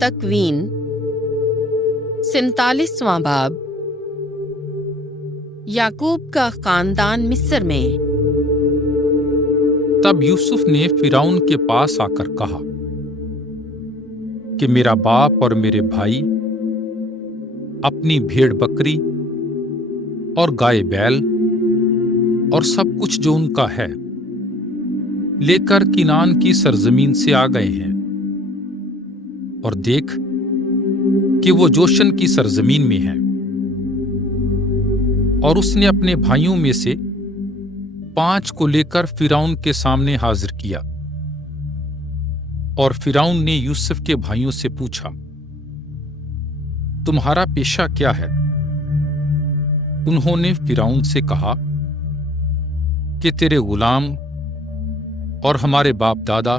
تکوین 47واں باب۔ یعقوب کا خاندان مصر میں۔ تب یوسف نے فرعون کے پاس آ کر کہا کہ میرا باپ اور میرے بھائی اپنی بھیڑ بکری اور گائے بیل اور سب کچھ جو ان کا ہے لے کر کنعان کی سرزمین سے آ گئے ہیں، اور دیکھ کہ وہ جوشن کی سرزمین میں ہیں۔ اور اس نے اپنے بھائیوں میں سے 5 کو لے کر فرعون کے سامنے حاضر کیا۔ اور فرعون نے یوسف کے بھائیوں سے پوچھا، تمہارا پیشہ کیا ہے؟ انہوں نے فرعون سے کہا کہ تیرے غلام اور ہمارے باپ دادا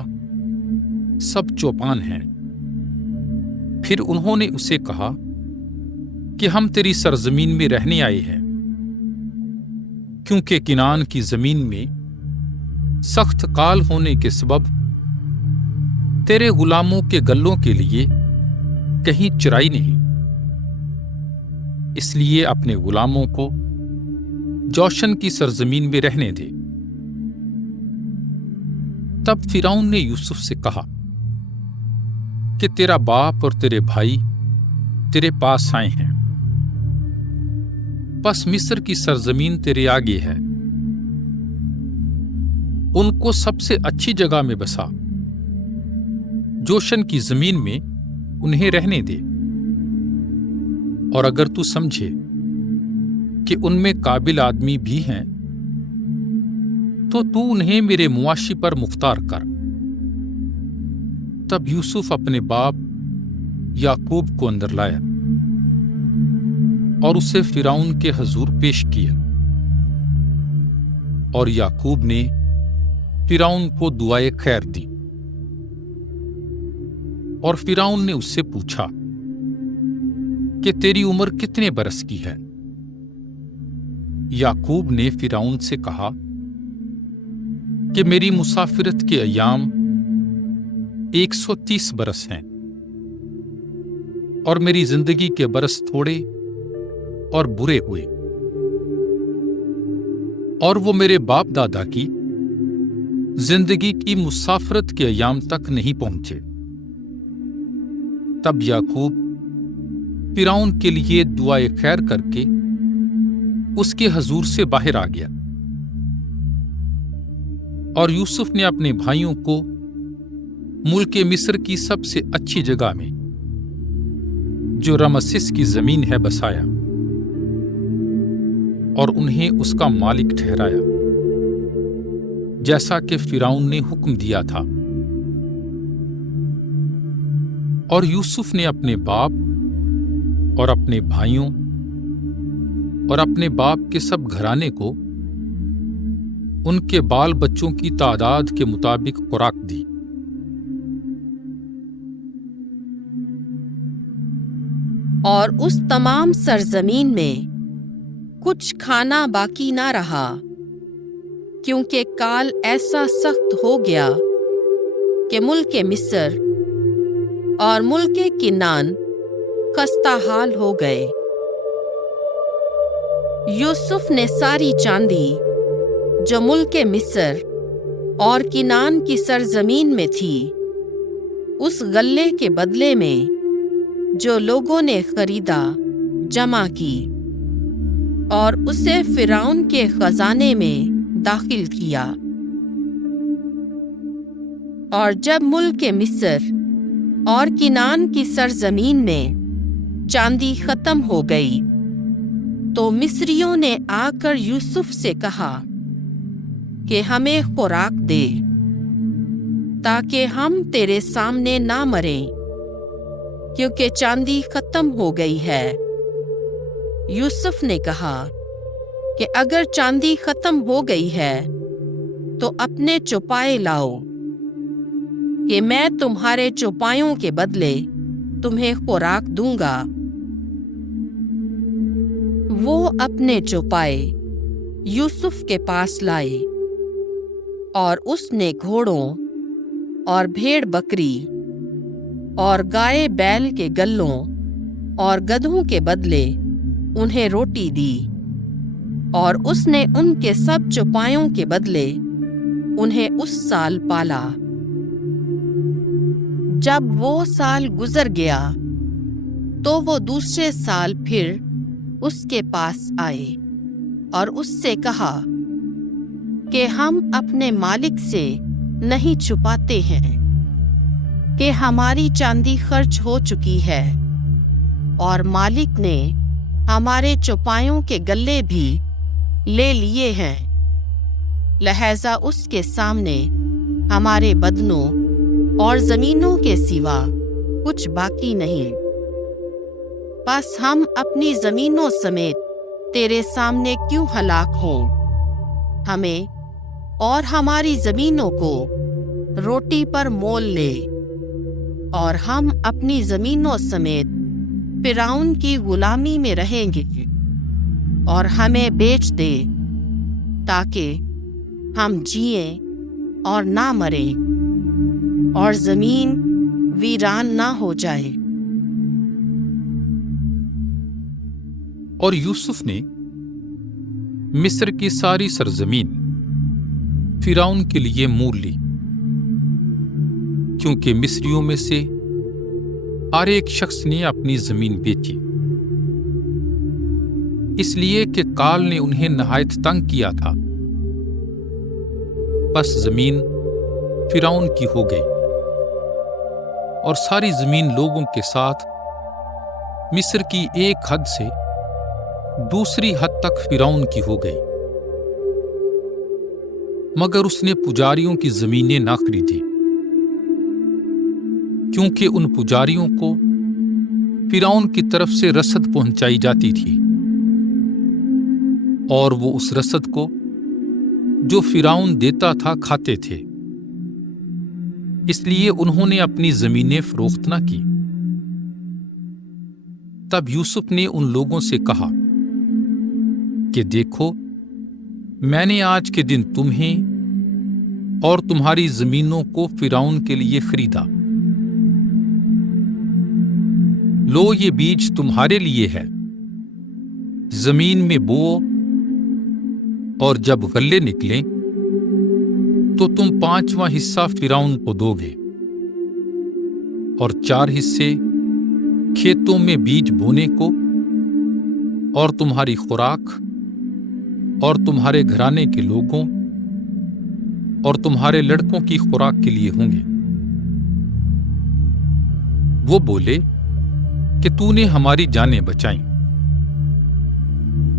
سب چوپان ہیں۔ پھر انہوں نے اسے کہا کہ ہم تیری سرزمین میں رہنے آئے ہیں، کیونکہ کنعان کی زمین میں سخت کال ہونے کے سبب تیرے غلاموں کے گلوں کے لیے کہیں چرائی نہیں، اس لیے اپنے غلاموں کو جوشن کی سرزمین میں رہنے دے۔ تب فرعون نے یوسف سے کہا کہ تیرا باپ اور تیرے بھائی تیرے پاس آئے ہیں، پس مصر کی سرزمین تیرے آگے ہے، ان کو سب سے اچھی جگہ میں بسا، جوشن کی زمین میں انہیں رہنے دے، اور اگر تو سمجھے کہ ان میں قابل آدمی بھی ہیں تو انہیں میرے مواشی پر مختار کر۔ تب یوسف اپنے باپ یعقوب کو اندر لایا اور اسے فرعون کے حضور پیش کیا، اور یعقوب نے فرعون کو دعائے خیر دی۔ اور فرعون نے اس سے پوچھا کہ تیری عمر کتنے برس کی ہے؟ یعقوب نے فرعون سے کہا کہ میری مسافرت کے ایام 130 برس ہیں، اور میری زندگی کے برس تھوڑے اور برے ہوئے، اور وہ میرے باپ دادا کی زندگی کی مسافرت کے ایام تک نہیں پہنچے۔ تب یعقوب فرعون کے لیے دعائے خیر کر کے اس کے حضور سے باہر آ گیا، اور یوسف نے اپنے بھائیوں کو ملک مصر کی سب سے اچھی جگہ میں جو رمسیس کی زمین ہے بسایا، اور انہیں اس کا مالک ٹھہرایا، جیسا کہ فرعون نے حکم دیا تھا۔ اور یوسف نے اپنے باپ اور اپنے بھائیوں اور اپنے باپ کے سب گھرانے کو ان کے بال بچوں کی تعداد کے مطابق خوراک دی۔ اور اس تمام سرزمین میں کچھ کھانا باقی نہ رہا، کیونکہ کال ایسا سخت ہو گیا کہ ملک مصر اور ملک کنعان خستہ حال ہو گئے۔ یوسف نے ساری چاندی جو ملک مصر اور کنعان کی سرزمین میں تھی، اس غلے کے بدلے میں جو لوگوں نے خریدا جمع کی، اور اسے فرعون کے خزانے میں داخل کیا۔ اور جب ملک مصر اور کنعان کی سرزمین میں چاندی ختم ہو گئی تو مصریوں نے آ کر یوسف سے کہا کہ ہمیں خوراک دے، تاکہ ہم تیرے سامنے نہ مریں، کیونکہ چاندی ختم ہو گئی ہے۔ یوسف نے کہا کہ اگر چاندی ختم ہو گئی ہے تو اپنے چوپائے لاؤ، کہ میں تمہارے چوپایوں کے بدلے تمہیں خوراک دوں گا۔ وہ اپنے چوپائے یوسف کے پاس لائے، اور اس نے گھوڑوں اور بھیڑ بکری اور گائے بیل کے گلوں اور گدھوں کے بدلے انہیں روٹی دی، اور اس نے ان کے سب چوپایوں کے بدلے انہیں اس سال پالا۔ جب وہ سال گزر گیا تو وہ دوسرے سال پھر اس کے پاس آئے اور اس سے کہا کہ ہم اپنے مالک سے نہیں چھپاتے ہیں کہ ہماری چاندی خرچ ہو چکی ہے، اور مالک نے ہمارے چوپایوں کے گلے بھی لے لیے ہیں، لہذا اس کے سامنے ہمارے بدنوں اور زمینوں کے سوا کچھ باقی نہیں۔ بس ہم اپنی زمینوں سمیت تیرے سامنے کیوں ہلاک ہوں؟ ہمیں اور ہماری زمینوں کو روٹی پر مول لے، اور ہم اپنی زمینوں سمیت فرعون کی غلامی میں رہیں گے، اور ہمیں بیچ دے تاکہ ہم جئیں اور نہ مریں، اور زمین ویران نہ ہو جائے۔ اور یوسف نے مصر کی ساری سرزمین فرعون کے لیے مول لی، کیونکہ مصریوں میں سے ہر ایک شخص نے اپنی زمین بیچی، اس لیے کہ کال نے انہیں نہایت تنگ کیا تھا۔ بس زمین فرعون کی ہو گئی، اور ساری زمین لوگوں کے ساتھ مصر کی ایک حد سے دوسری حد تک فرعون کی ہو گئی، مگر اس نے پجاریوں کی زمینیں نہ خریدی، کیونکہ ان پجاریوں کو فرعون کی طرف سے رسد پہنچائی جاتی تھی، اور وہ اس رسد کو جو فرعون دیتا تھا کھاتے تھے، اس لیے انہوں نے اپنی زمینیں فروخت نہ کی۔ تب یوسف نے ان لوگوں سے کہا کہ دیکھو، میں نے آج کے دن تمہیں اور تمہاری زمینوں کو فرعون کے لیے خریدا۔ لو، یہ بیج تمہارے لیے ہے، زمین میں بو، اور جب غلے نکلیں تو تم 5واں حصہ فرعون کو دو گے، اور 4 حصے کھیتوں میں بیج بونے کو، اور تمہاری خوراک اور تمہارے گھرانے کے لوگوں اور تمہارے لڑکوں کی خوراک کے لیے ہوں گے۔ وہ بولے کہ تو نے ہماری جانیں بچائیں،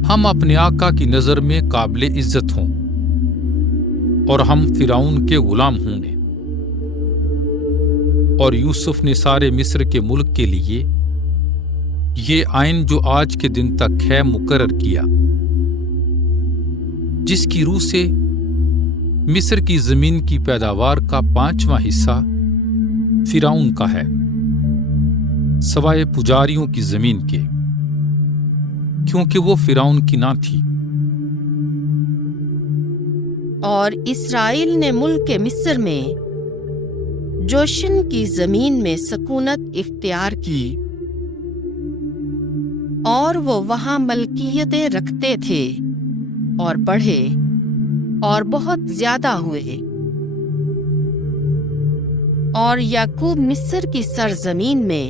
ہم اپنے آقا کی نظر میں قابل عزت ہوں، اور ہم فرعون کے غلام ہوں گے۔ اور یوسف نے سارے مصر کے ملک کے لیے یہ آئین جو آج کے دن تک ہے مقرر کیا، جس کی روح سے مصر کی زمین کی پیداوار کا 5واں حصہ فرعون کا ہے، سوائے پجاریوں کی زمین کے، کیونکہ وہ فرعون کی نہ تھی۔ اور اسرائیل نے ملک مصر میں جوشن کی زمین میں سکونت اختیار کی، اور وہ وہاں ملکیتیں رکھتے تھے اور بڑھے اور بہت زیادہ ہوئے۔ اور یعقوب مصر کی سرزمین میں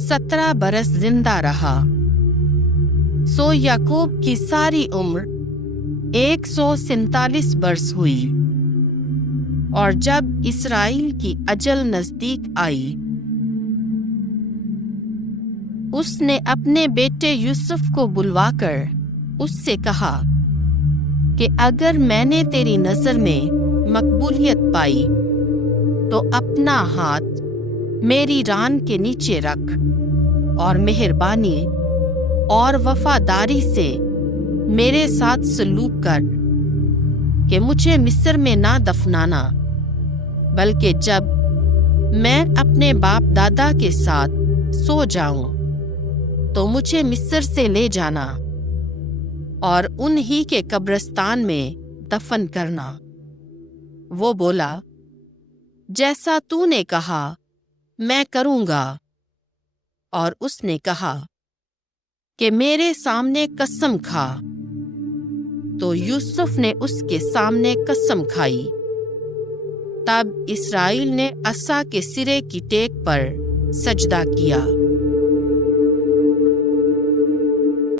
17 برس زندہ رہا، سو یعقوب کی ساری عمر 147 برس ہوئی۔ اور جب اسرائیل کی اجل نزدیک آئی، اس نے اپنے بیٹے یوسف کو بلوا کر اس سے کہا کہ اگر میں نے تیری نظر میں مقبولیت پائی تو اپنا ہاتھ میری ران کے نیچے رکھ، اور مہربانی اور وفاداری سے میرے ساتھ سلوک کر کہ مجھے مصر میں نہ دفنانا، بلکہ جب میں اپنے باپ دادا کے ساتھ سو جاؤں تو مجھے مصر سے لے جانا اور انہی کے قبرستان میں دفن کرنا۔ وہ بولا، جیسا تو نے کہا میں کروں گا۔ اور اس نے کہا کہ میرے سامنے قسم کھا۔ تو یوسف نے اس کے سامنے قسم کھائی۔ تب اسرائیل نے عصا کے سرے کی ٹیک پر سجدہ کیا۔